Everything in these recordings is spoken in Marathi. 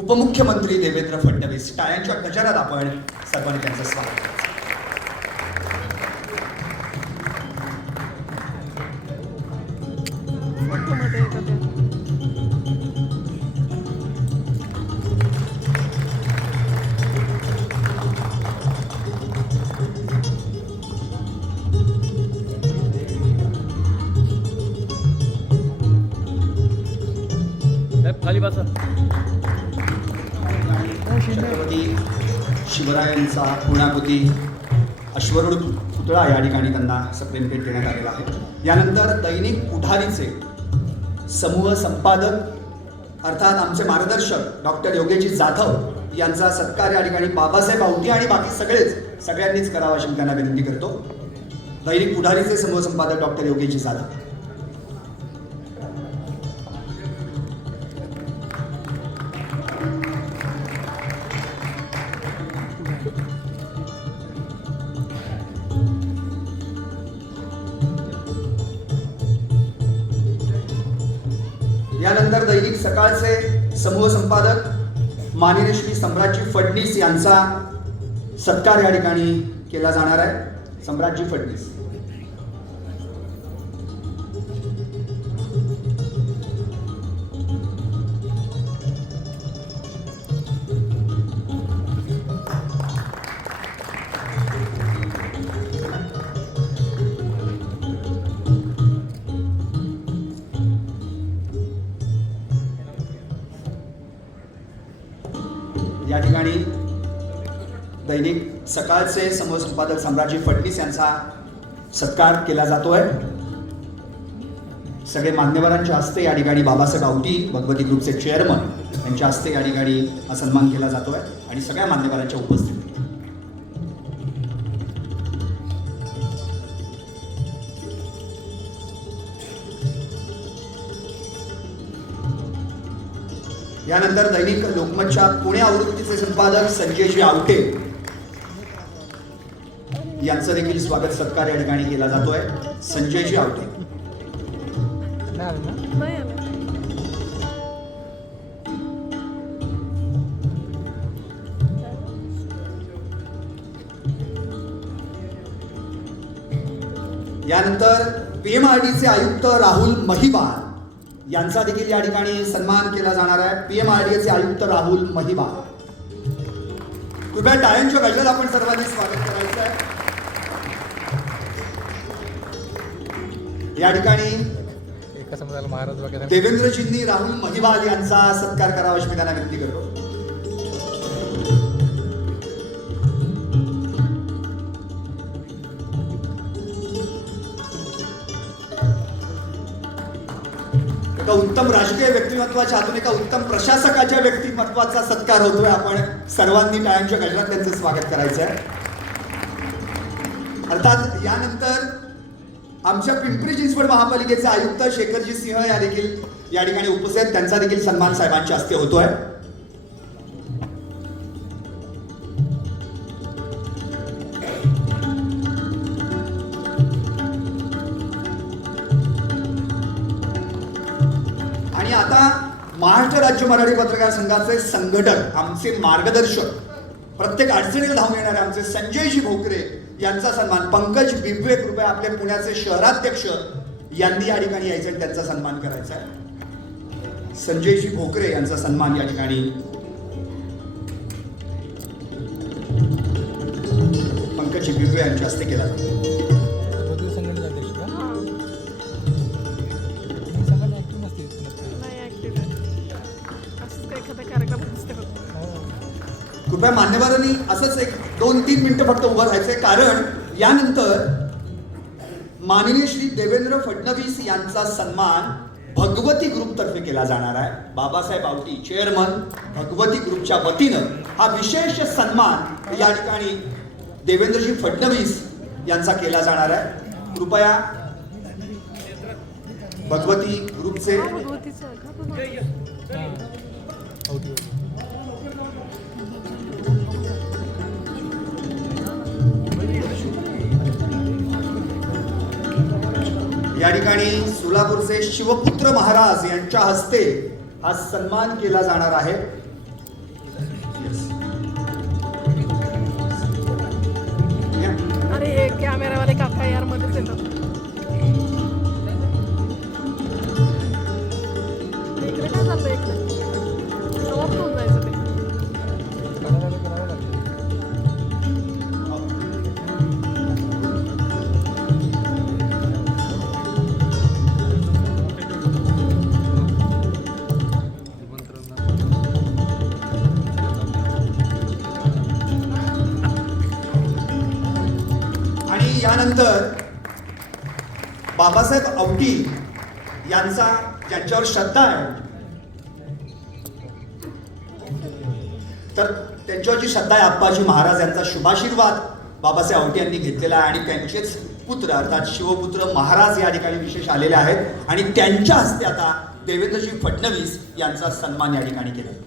उपमुख्यमंत्री देवेंद्र फडणवीस टाळ्यांच्या गजरात आपण सर्वांनी त्यांचं स्वागत वरती अश्वरूढ पुतळा या ठिकाणी त्यांना सप्रेम भेट देण्यात आलेला आहे. यानंतर दैनिक पुढारीचे समूह संपादक अर्थात आमचे मार्गदर्शक डॉक्टर योगेजी जाधव यांचा सत्कार या ठिकाणी बाबासाहेब आवटी आणि बाकी सगळेच सगळ्यांनीच करावा अशी मी त्यांना विनंती करतो. दैनिक पुढारीचे समूह संपादक डॉक्टर योगेजी जाधव. समूह संपादक माननीय श्री सम्राटजी फडणीस यांचा सत्कार या ठिकाणी केला जाणार आहे. सम्राटजी फडणीस. सकाळचे समूह संपादक सम्राटजी फडणीस यांचा सत्कार केला जातोय. सगळे मान्यवरांच्या हस्ते या ठिकाणी बाबासाहेब आवटी भगवती ग्रुपचे चेअरमन यांच्या हस्ते या ठिकाणी हा सन्मान केला जातोय आणि सगळ्या मान्यवरांच्या उपस्थितीत. यानंतर दैनिक लोकमतच्या पुणे आवृत्तीचे संपादक संजयजी आवटे यांचं देखील स्वागत सत्कार या ठिकाणी केला जातोय. संजयजी आवटे. यानंतर पीएमआरडीचे आयुक्त राहुल महिबाल यांचा देखील या ठिकाणी सन्मान केला जाणार आहे. पीएमआरडीचे आयुक्त राहुल महिबाल. कृपया टाळ्यांच्या गजर आपण सर्वांनी स्वागत करायचं आहे. या ठिकाणी देवेंद्रजींनी राहुल महिबाल यांचा सत्कार करावा अशी मी त्यांना विनंती करतो. एका उत्तम राजकीय व्यक्तिमत्वाच्या हातून एका उत्तम प्रशासकाच्या व्यक्तिमत्वाचा सत्कार होतोय. आपण सर्वांनी टाळ्यांच्या गजरात त्यांचं स्वागत करायचं आहे अर्थात यानंतर आमच्या पिंपरी चिंचवड महापालिकेचे आयुक्त शेखरजी सिंह या देखील या ठिकाणी उपस्थित त्यांचा देखील सन्मान साहेबांच्या हस्ते होतोय. आणि आता महाराष्ट्र राज्य मराठी पत्रकार संघाचे संघटक आमचे मार्गदर्शक प्रत्येक अडचणीला धावून येणारे आमचे संजयजी भोकरे यांचा सन्मान. पंकज बिबवे कृपया आपले पुण्याचे शहराध्यक्ष यांनी या ठिकाणी यायचं आणि त्यांचा सन्मान करायचा आहे. संजयजी भोकरे यांचा सन्मान या ठिकाणी. पंकज बिबवे यांच्या हस्ते केला जातो. हा. हो. कृपया मान्यवरांनी असंच एक दोन तीन मिनिटं फक्त उभं राहायचंय. कारण यानंतर माननीय श्री देवेंद्र फडणवीस यांचा सन्मान भगवती ग्रुप तर्फे केला जाणार आहे. बाबासाहेब आवटी चेअरमन भगवती ग्रुपच्या वतीनं हा विशेष सन्मान या ठिकाणी देवेंद्रजी फडणवीस यांचा केला जाणार आहे. कृपया भगवती ग्रुपचे या ठिकाणी सोलापूरचे शिवपुत्र महाराज यांच्या हस्ते हा सन्मान केला जाणार आहे. बाबासाहेब आवटी यांचा ज्यांच्यावर श्रद्धा आहे. तर त्यांच्यावर जी श्रद्धा आहे आप्पाजी महाराज यांचा शुभाशीर्वाद बाबासाहेब आवटी यांनी घेतलेला आहे. आणि त्यांचेच पुत्र अर्थात शिवपुत्र महाराज या ठिकाणी विशेष आलेले आहेत. आणि त्यांच्या हस्ते आता देवेंद्रजी फडणवीस यांचा सन्मान या ठिकाणी केला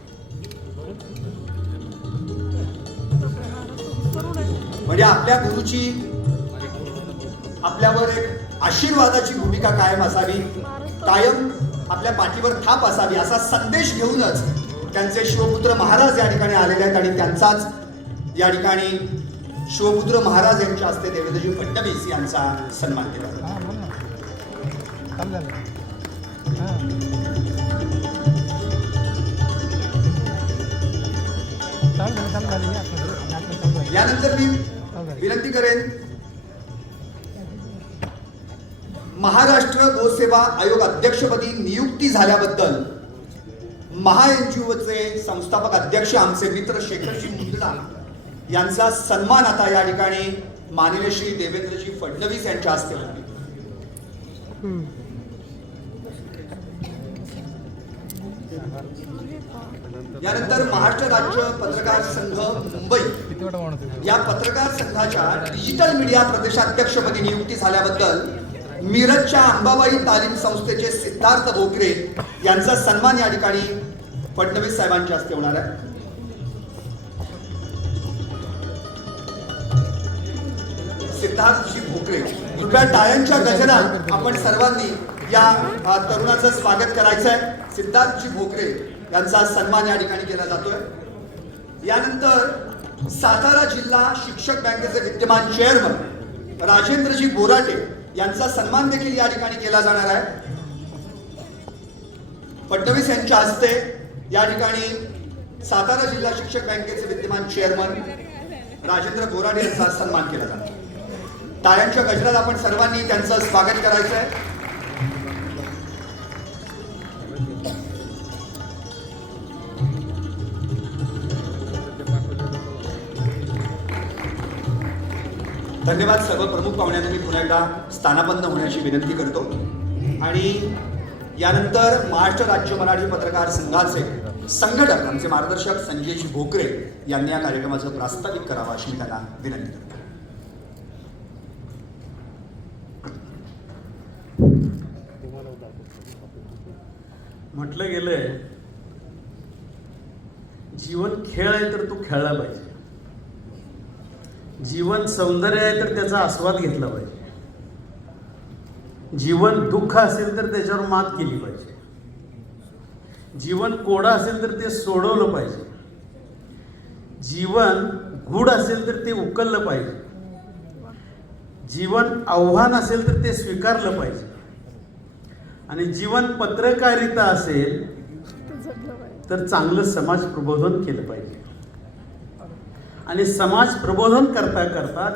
म्हणजे आपल्या गुरुची आपल्यावर एक आशीर्वादाची भूमिका कायम असावी कायम आपल्या पाठीवर थाप असावी असा संदेश घेऊनच त्यांचे शिवपुत्र महाराज या ठिकाणी आलेले आहेत आणि त्यांचाच या ठिकाणी शिवपुत्र महाराज यांच्या हस्ते देवेंद्रजी फडणवीस यांचा सन्मान केला जातो. हां बोल ना काम महाराष्ट्र गोसेवा आयोग अध्यक्षपदी नियुक्ती झाल्याबद्दल महा ओचे संस्थापक अध्यक्ष आमचे मित्र शेखरजी मुंदडा यांचा सन्मान आता या ठिकाणी माननीय श्री देवेंद्रजी फडणवीस यांच्या हस्ते यानंतर महाराष्ट्र राज्य पत्रकार संघ मुंबई या पत्रकार संघाच्या डिजिटल मीडिया प्रदेशाध्यक्षपदी नियुक्ती झाल्याबद्दल मिरजच्या अंबाबाई तालीम संस्थेचे सिद्धार्थ भोकरे यांचा सन्मान या ठिकाणी फडणवीस साहेबांच्या हस्ते होणार आहे. सिद्धार्थजी भोकरे कृपया टाळ्यांच्या गजरात आपण सर्वांनी या तरुणाचं स्वागत करायचं आहे सिद्धार्थजी भोकरे यांचा सन्मान या ठिकाणी केला जातोय. यानंतर सातारा जिल्हा शिक्षक बँकेचे विद्यमान चेअरमन राजेंद्रजी बोराटे यांचा सन्मान देखील या ठिकाणी केला जाणार आहे. फडणवीस यांच्या हस्ते या ठिकाणी सातारा जिल्हा शिक्षक बँकेचे विद्यमान चेअरमन राजेंद्र बोराडे यांचा सन्मान केला जाणार. टाळ्यांच्या गजरात आपण सर्वांनी त्यांचं स्वागत करायचं आहे धन्यवाद सर्व प्रमुख पाहुण्यांना. मी पुन्हा एकदा स्थानापन्न होण्याची विनंती करतो. आणि यानंतर महाराष्ट्र राज्य मराठी पत्रकार संघाचे संघटक आमचे मार्गदर्शक संजयजी भोकरे यांनी या कार्यक्रमाचं प्रास्ताविक करावं अशी त्यांना विनंती करतो. म्हटलं गेलंय जीवन खेळ आहे तर तो खेळला पाहिजे. जीवन सौंदर्य आहे तर त्याचा आस्वाद घेतला पाहिजे. जीवन दुःख असेल तर त्याच्यावर मात केली पाहिजे. जीवन कोडं असेल तर ते सोडवलं पाहिजे. जीवन गूढ असेल तर ते उकललं पाहिजे. जीवन आव्हान असेल तर ते स्वीकारलं पाहिजे. आणि जीवन पत्रकारिता असेल तर चांगलं समाज प्रबोधन केलं पाहिजे. आणि समाज प्रबोधन करता करता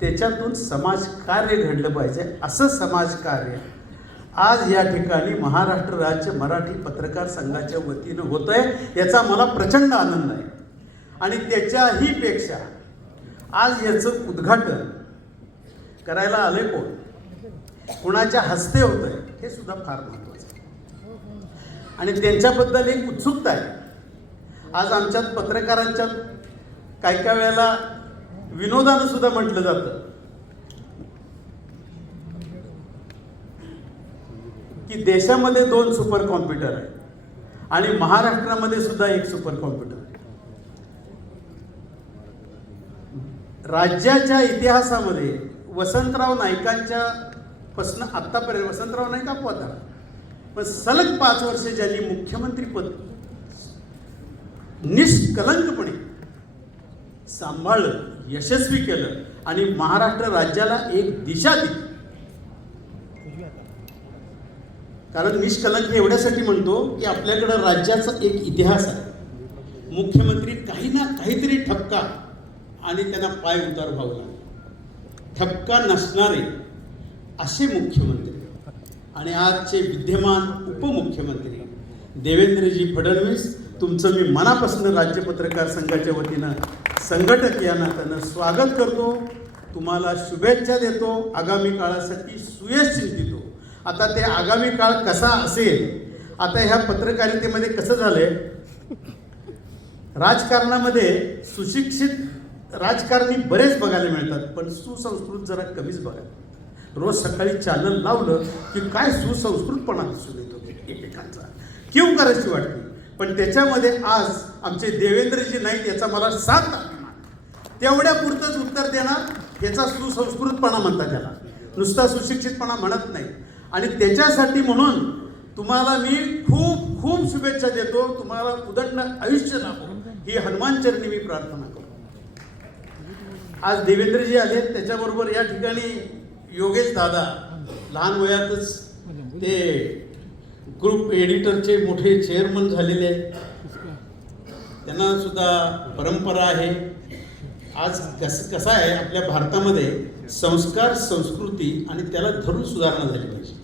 त्याच्यातून समाज कार्य घडलं पाहिजे. असं समाज कार्य आज या ठिकाणी महाराष्ट्र राज्य मराठी पत्रकार संघाच्या वतीनं होत आहे याचा मला प्रचंड आनंद आहे. आणि त्याच्याही पेक्षा आज याचं उद्घाटन करायला आले कोण? कुणाच्या हस्ते होत आहे हे सुद्धा फार महत्त्वाचं आहे. आणि त्यांच्याबद्दल एक उत्सुकता आहे. आज आमच्यात पत्रकारांच्यात काही काही वेळेला विनोदानं सुद्धा म्हटलं जातं. की देशामध्ये दोन सुपर कॉम्प्युटर आहे आणि महाराष्ट्रामध्ये सुद्धा एक सुपर कॉम्प्युटर आहे. राज्याच्या इतिहासामध्ये वसंतराव नाईकांच्या पासून आत्तापर्यंत वसंतराव नाईक अपवाद पण सलग पाच वर्ष ज्यांनी मुख्यमंत्रीपद निष्कलंकपणे सांभाळलं यशस्वी केलं आणि महाराष्ट्र राज्याला एक दिशा दिली. कारण निष्कलंक एवढ्यासाठी म्हणतो की आपल्याकडं राज्याचा एक इतिहास आहे. मुख्यमंत्री काही ना काहीतरी ठपका आणि त्यांना पाय उतार व्हावं लागला. ठपका नसणारे असे मुख्यमंत्री आणि आजचे विद्यमान उपमुख्यमंत्री देवेंद्रजी फडणवीस तुमचं मी मनापासून राज्य पत्रकार संघाच्या वतीनं संघटक या नात्यानं स्वागत करतो. तुम्हाला शुभेच्छा देतो. आगामी काळासाठी सुयश चिंतितो. आता ते आगामी काळ कसा असेल? आता ह्या पत्रकारितेमध्ये कसं झालंय? राजकारणामध्ये सुशिक्षित राजकारणी बरेच बघायला मिळतात पण सुसंस्कृत जरा कमीच बघायला रोज सकाळी चॅनल लावलं की काय सुसंस्कृतपणा दिसून येतो एकमेकांचा किव करायची वाटते? पण त्याच्यामध्ये आज आमचे देवेंद्रजी नाईक याचा मला साथ अभिमान तेवढ्या पुरतंच उत्तर देणार याचा सुसंस्कृतपणा म्हणतात त्याला. नुसता सुशिक्षितपणा म्हणत नाही. आणि त्याच्यासाठी म्हणून तुम्हाला मी खूप खूप शुभेच्छा देतो. तुम्हाला उदंड आयुष्य लाभो ही हनुमान चरणी मी प्रार्थना करतो. आज देवेंद्रजी आले त्याच्याबरोबर या ठिकाणी योगेश दादा लहान वयातच ते ग्रुप एडिटरचे मोठे चेअरमन झालेले आहेत. त्यांना सुद्धा परंपरा आहे. आज कस कसा आहे? आपल्या भारतामध्ये संस्कार संस्कृती आणि त्याला धरून सुधारणा झाली पाहिजे.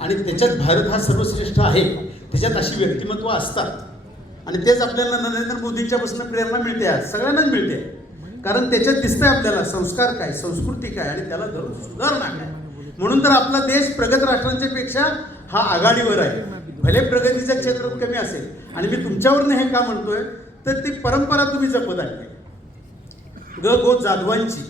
आणि त्याच्यात भारत हा सर्वश्रेष्ठ आहे. त्याच्यात अशी व्यक्तिमत्व असतात. आणि तेच आपल्याला नरेंद्र मोदींच्यापासून प्रेरणा मिळते आज. सगळ्यांनाच मिळते. कारण त्याच्यात दिसतंय आपल्याला संस्कार काय संस्कृती काय आणि त्याला धरून सुधारणा काय. म्हणून तर आपला देश प्रगत राष्ट्रांच्या पेक्षा हा आघाडीवर आहे. भले प्रगतीच्या क्षेत्रात कमी असेल आणि मी तुमच्यावरनं हे का म्हणतोय तर ती परंपरा तुम्ही जपत आहे. ग. गो. जाधवांची.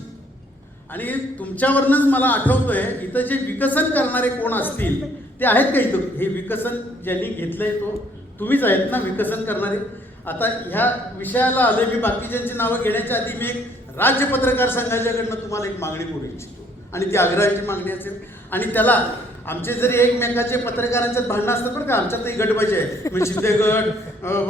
आणि तुमच्यावरनंच मला आठवतोय इथं जे विकसन करणारे कोण असतील ते आहेत का इथं? हे विकसन ज्यांनी घेतलंय तो तुम्हीच आहेत ना विकसन करणारे? आता ह्या विषयाला आलोय मी बाकीच्यांची नावं घेण्याच्या आधी मी एक राज्य पत्रकार संघाच्याकडनं तुम्हाला एक मागणी करू इच्छितो. आणि ती आग्रहाची मागणी असेल. आणि त्याला आमचे जरी एकमेकाचे पत्रकारांचे भांडणं असतात बरं का आमच्यातही गटबाजी आहे म्हणजे शिंदे गट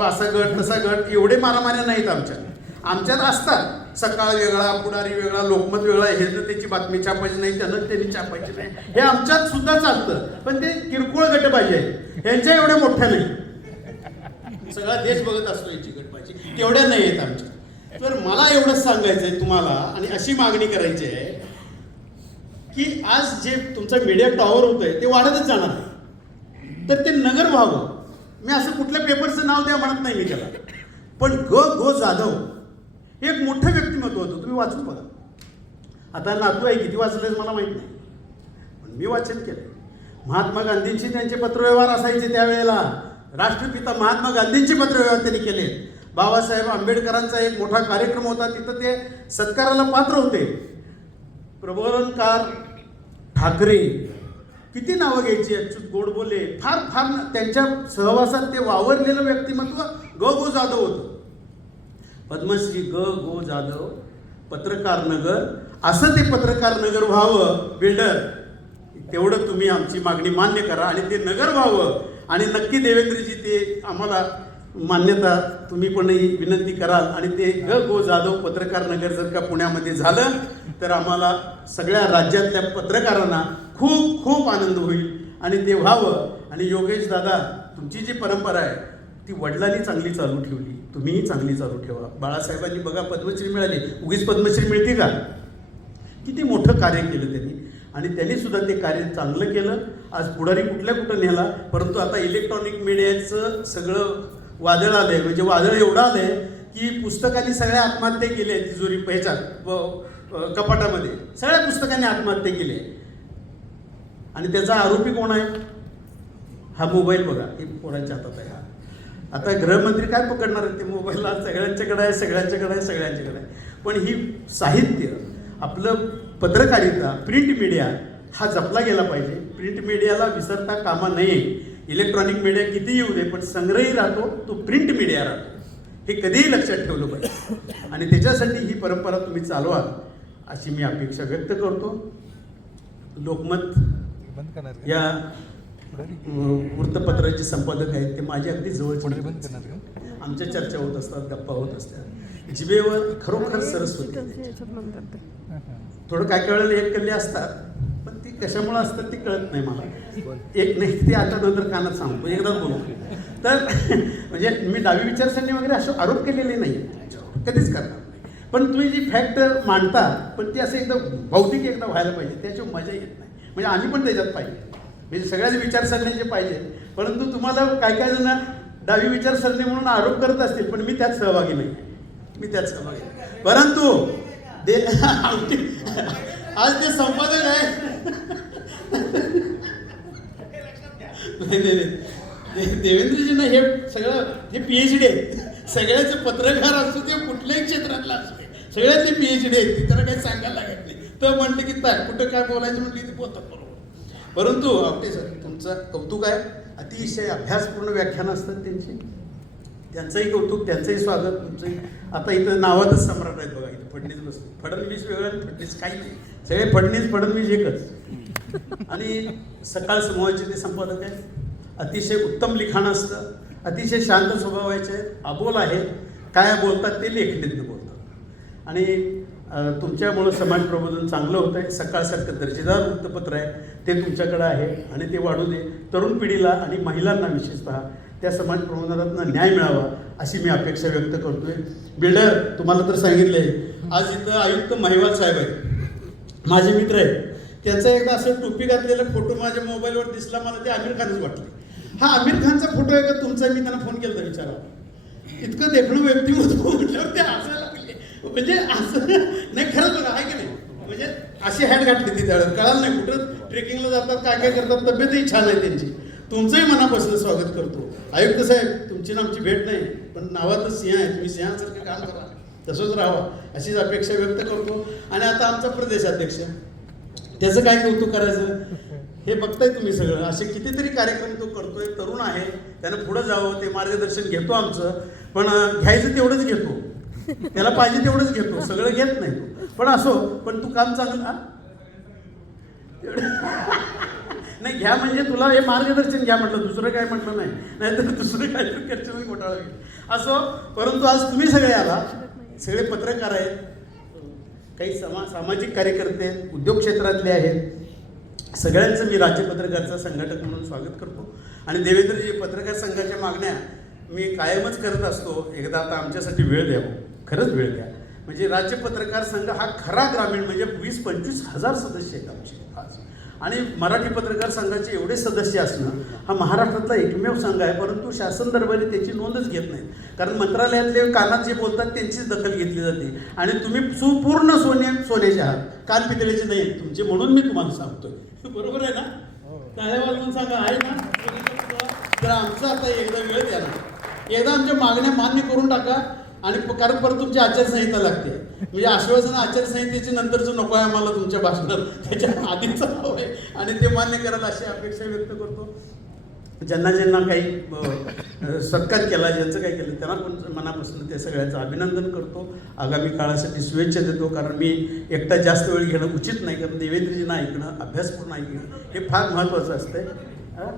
असा गट तसा गट एवढे मारामाऱ्या नाहीत आमच्यात. आमच्यात असतात. सकाळ वेगळा पुढारी वेगळा लोकमत वेगळा हे त्याची बातमी छापायची नाही त्यानं त्यांनी छापायची नाही. हे आमच्यात सुद्धा चालतं. पण ते किरकोळ गटबाजी आहे यांच्या एवढ्या मोठ्या नाही सगळा देश बघत असतो याची गटबाजी तेवढ्या नाही आहेत आमच्या तर मला एवढंच सांगायचं आहे तुम्हाला आणि अशी मागणी करायची आहे की आज जे तुमचं मीडिया टॉवर होतंय ते वाढतच जाणार. आहे. तर ते नगर व्हावं. मी असं कुठल्या पेपरचं नाव द्या म्हणत नाही मी त्याला. पण ग गो जाधव हे एक मोठं व्यक्तिमत्व होतं. तुम्ही वाचून बघा. आता नातू आहे किती वाचलेच मला माहीत नाही. पण मी वाचन केलं महात्मा गांधींशी त्यांचे पत्रव्यवहार असायचे त्यावेळेला. राष्ट्रपिता महात्मा गांधींचे पत्रव्यवहार त्यांनी केले बाबासाहेब आंबेडकरांचा एक मोठा कार्यक्रम होता. तिथं ते सत्काराला पात्र होते. प्रबोधनकार ठाकरे किती नावं घ्यायची अच्युत गोडबोले? फार फार त्यांच्या सहवासात ते वावरलेलं व्यक्तिमत्व ग गो जाधव होतं. पद्मश्री ग गो जाधव पत्रकार नगर असं ते पत्रकार नगर व्हावं बिल्डर. तेवढं तुम्ही आमची मागणी मान्य करा आणि ते नगर व्हावं. आणि नक्की देवेंद्रजी ते आम्हाला मान्यता तुम्ही पण विनंती कराल आणि ते ग गो जाधव पत्रकार नगर जर का पुण्यामध्ये झालं तर आम्हाला सगळ्या राज्यातल्या पत्रकारांना खूप खूप आनंद होईल. आणि ते व्हावं. आणि योगेश दादा तुमची जी परंपरा आहे ती वडिलांनी चांगली चालू ठेवली. तुम्हीही चांगली चालू ठेवा. बाळासाहेबांनी बघा पद्मश्री मिळाली. उगीच पद्मश्री मिळते का? किती मोठं कार्य केलं त्यांनी. आणि त्यांनी सुद्धा ते कार्य चांगलं केलं. आज पुढारी कुठल्या कुठं नेला? परंतु आता इलेक्ट्रॉनिक मीडियाचं सगळं वादळ आलंय. म्हणजे वादळ एवढं आलंय की पुस्तकांनी सगळ्या आत्महत्या केल्या तिजोरी ह्याच्यात व कपाटामध्ये. सगळ्या पुस्तकांनी आत्महत्या केली आणि त्याचा आरोपी कोण आहे? हा मोबाईल बघा. हे पोरांच्या हातात आहे हा? आता गृहमंत्री काय पकडणार आहेत ते मोबाईलला? सगळ्यांच्याकडे आहे सगळ्यांच्याकडे आहे सगळ्यांच्याकडे आहे. पण ही साहित्य आपलं पत्रकारिता प्रिंट मीडिया हा जपला गेला पाहिजे. प्रिंट मीडियाला विसरता कामा नये. इलेक्ट्रॉनिक मीडिया किती येऊ दे पण संग्रही राहतो तो प्रिंट मीडिया राहतो. हे कधीही लक्षात ठेवलं पाहिजे. आणि त्याच्यासाठी ही परंपरा तुम्ही चालवा अशी मी अपेक्षा व्यक्त करतो. लोकमत बंद करणार का? या वृत्तपत्राचे संपादक आहेत ते माझे अगदी जवळचे का? आमच्या चर्चा होत असतात गप्पा होत असतात. जिभेवर खरोखर सरस्वती. थोडं काय काय वेळेला एक कल्ले असतात. कशामुळं असतं ते कळत नाही मला. एक नाही ते आता नंतर कानात सांगतो एकदाच बोलू. तर म्हणजे मी डावी विचारसरणी वगैरे असे आरोप केलेले नाही. कधीच करणार नाही. पण तुम्ही जी फॅक्ट मांडता पण ती असं एकदम भौतिक एकदा व्हायला पाहिजे त्याची मजा येत नाही. म्हणजे आम्ही पण त्याच्यात पाहिजे. म्हणजे सगळ्याच विचारसरणीचे पाहिजे. परंतु तुम्हाला काय काय जण डावी विचारसरणी म्हणून आरोप करत असतील पण मी त्यात सहभागी नाही. मी त्यात सहभागी परंतु दे आज ते संपादक आहे. नाही नाही देवेंद्रजींना हे सगळं हे पी एच डी आहे. सगळ्याचे पत्रकार असू ते कुठल्याही क्षेत्रातला असू दे सगळ्याचे पी एच डी आहे ती त्याला काही सांगायला लागत नाही. तर म्हणते की काय कुठं काय बोलायचं? म्हटलं ते बोलतात बरोबर. परंतु आपटे सर तुमचं कौतुक आहे. अतिशय अभ्यासपूर्ण व्याख्यानं असतात त्यांची. त्यांचंही कौतुक त्यांचंही स्वागत तुमचंही. आता इथं नावातच सम्राट आहेत बघा इथं फडणीस बसतो फडणवीस वेगळं फडणीस काही नाही. सगळे फडणीस फडणवीस एकच. आणि सकाळ समूहाचे ते संपादक आहेत. अतिशय उत्तम लिखाण असतं. अतिशय शांत स्वभावाचे आहेत अबोल आहेत. काय बोलतात ते लेखणीतनं बोलतात. आणि तुमच्यामुळं समाज प्रबोधन चांगलं होतं आहे सकाळसारखं दर्जेदार वृत्तपत्र आहे. ते तुमच्याकडं आहे आणि ते वाढू दे. तरुण पिढीला आणि महिलांना विशेषतः त्या समाज प्रबोधनातनं न्याय मिळावा अशी मी अपेक्षा व्यक्त करतोय. बिल्डर तुम्हाला तर सांगितले आज इथं आयुक्त महिवाल साहेब आहेत. माझे मित्र आहेत. त्याचा एकदा असं टोपी घातलेला फोटो माझ्या मोबाईलवर दिसला मला ते आमिर खानच वाटले. हा आमिर खानचा फोटो आहे का? तुमचा मी त्यांना फोन केला विचारा इतकं देखणं व्यक्तिमत्व म्हटल्यावर ते हसायला लागले. म्हणजे असं नाही खरंच बघा आहे की नाही? म्हणजे अशी हॅट घातली ती त्यावेळेस. कळालं नाही कुठं ट्रेकिंगला जातात काय काय करतात तब्येतही छान आहे त्यांची. तुमचंही मनापासून स्वागत करतो. आयुक्त साहेब तुमची ना आमची भेट नाही पण नावातच सिंह आहे तुम्ही सिंहासारखं काम करा. तसंच राहावा अशीच अपेक्षा व्यक्त करतो. आणि आता आमचा प्रदेशाध्यक्ष त्याचं काय कौतुक करायचं? हे बघताय तुम्ही सगळं. असे कितीतरी कार्यक्रम तो करतोय तरुण आहे त्यानं पुढं जावं ते मार्गदर्शन घेतो आमचं. पण घ्यायचं तेवढंच घेतो. त्याला पाहिजे तेवढंच घेतो. सगळं घेत नाही पण असो पण तू काम चांगलं हा? नाही घ्या म्हणजे तुला हे मार्गदर्शन घ्या म्हटलं दुसरं काय म्हटलं नाही. नाहीतर दुसरं काय तर करशील घोटाळा होईल. असो परंतु आज तुम्ही सगळे आला. सगळे पत्रकार आहेत. काही समा सामाजिक कार्यकर्ते उद्योग क्षेत्रातले आहेत. सगळ्यांचं मी राज्य पत्रकारचा संघटक म्हणून स्वागत करतो. आणि देवेंद्रजी पत्रकार संघाच्या मागण्या मी कायमच करत असतो. एकदा आता आमच्यासाठी वेळ द्यावं हो. खरंच वेळ द्या. म्हणजे राज्य पत्रकार संघ हा खरा ग्रामीण म्हणजे वीस पंचवीस हजार सदस्य आहेत आमचे आज. आणि मराठी पत्रकार संघाचे एवढे सदस्य असणं हा महाराष्ट्रातला एकमेव संघ आहे परंतु शासन दरबारी त्याची नोंदच घेत नाही. कारण मंत्रालयातले कानात जे बोलतात त्यांचीच दखल घेतली जाते. आणि तुम्ही सुपूर्ण सोने सोन्याचे आहात. कान पितळेचे नाही तुमचे म्हणून मी तुम्हाला सांगतो बरोबर आहे ना? टाळ्या सांगा आहे ना? तर आमचं आता एकदा वेळ द्या ना. एकदा आमच्या मागण्या मान्य करून टाका आणि कारण परत तुमची आचारसंहिता लागते. म्हणजे आश्वासन आचारसंहितेची जो नको आहे आम्हाला तुमच्या भाषणात त्याच्या आधीच हवं आहे. आणि ते मान्य करायला अशी अपेक्षा व्यक्त करतो. ज्यांना ज्यांना काही सत्कार केला ज्यांचं काही केलं त्यांना पण मनापासून ते सगळ्याचं अभिनंदन करतो. आगामी काळासाठी शुभेच्छा देतो कारण मी एकटा जास्त वेळ घेणं उचित नाही कारण देवेंद्रजींना ऐकणं अभ्यासपूर्ण ऐकणं हे फार महत्त्वाचं असतंय. हा?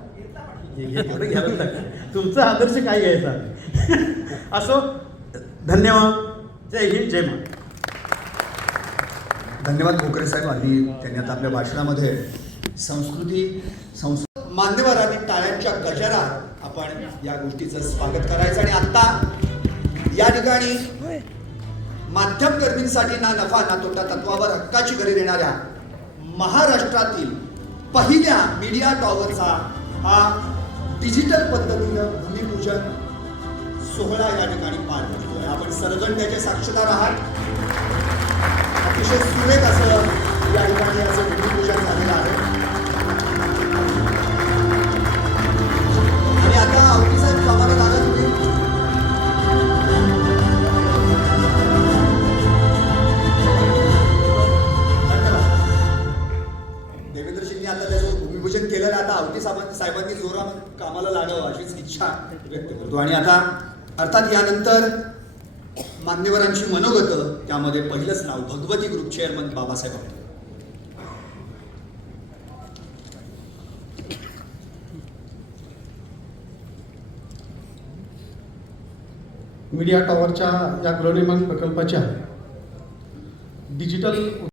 घ्यायला लागतं. तुमचा आदर्श काय घ्यायचा? असो धन्यवाद. जय हिंद जय महाराष्ट्र. धन्यवाद भोकरे साहेब. आणि त्यांनी आता आपल्या भाषणामध्ये संस्कृती संस्कृत मान्यवर आणि टाळ्यांच्या गजरात आपण या गोष्टीचं स्वागत करायचं. आणि आता या ठिकाणी माध्यम गर्दींसाठी ना नफा ना तोटा तत्वावर हक्काची घरी देणाऱ्या महाराष्ट्रातील पहिल्या मीडिया टॉवरचा हा डिजिटल पद्धतीनं भूमिपूजन सोहळा या ठिकाणी पार पडतोय. आपण सर्वजण त्याचे साक्षीदार आहात. अतिशय सुरेख असं या ठिकाणी असं भूमिपूजन झालेलं आहे. आणि आता आवडी साहेब कामाला लागा तुम्ही. धन्यवाद. देवेंद्रजींनी आता त्याचं भूमिपूजन केलेलं आता आवटी साहेबांनी साहेबांनी जोरात कामाला लागावं अशीच इच्छा व्यक्त करतो. आणि आता अर्थात यानंतर मान्यवरांची मनोगतं त्यामध्ये पहिलंच नाव Bhagwati group chairman Babasaheb Ambedkar media टॉवरच्या या गृहनिर्माण प्रकल्पाच्या डिजिटल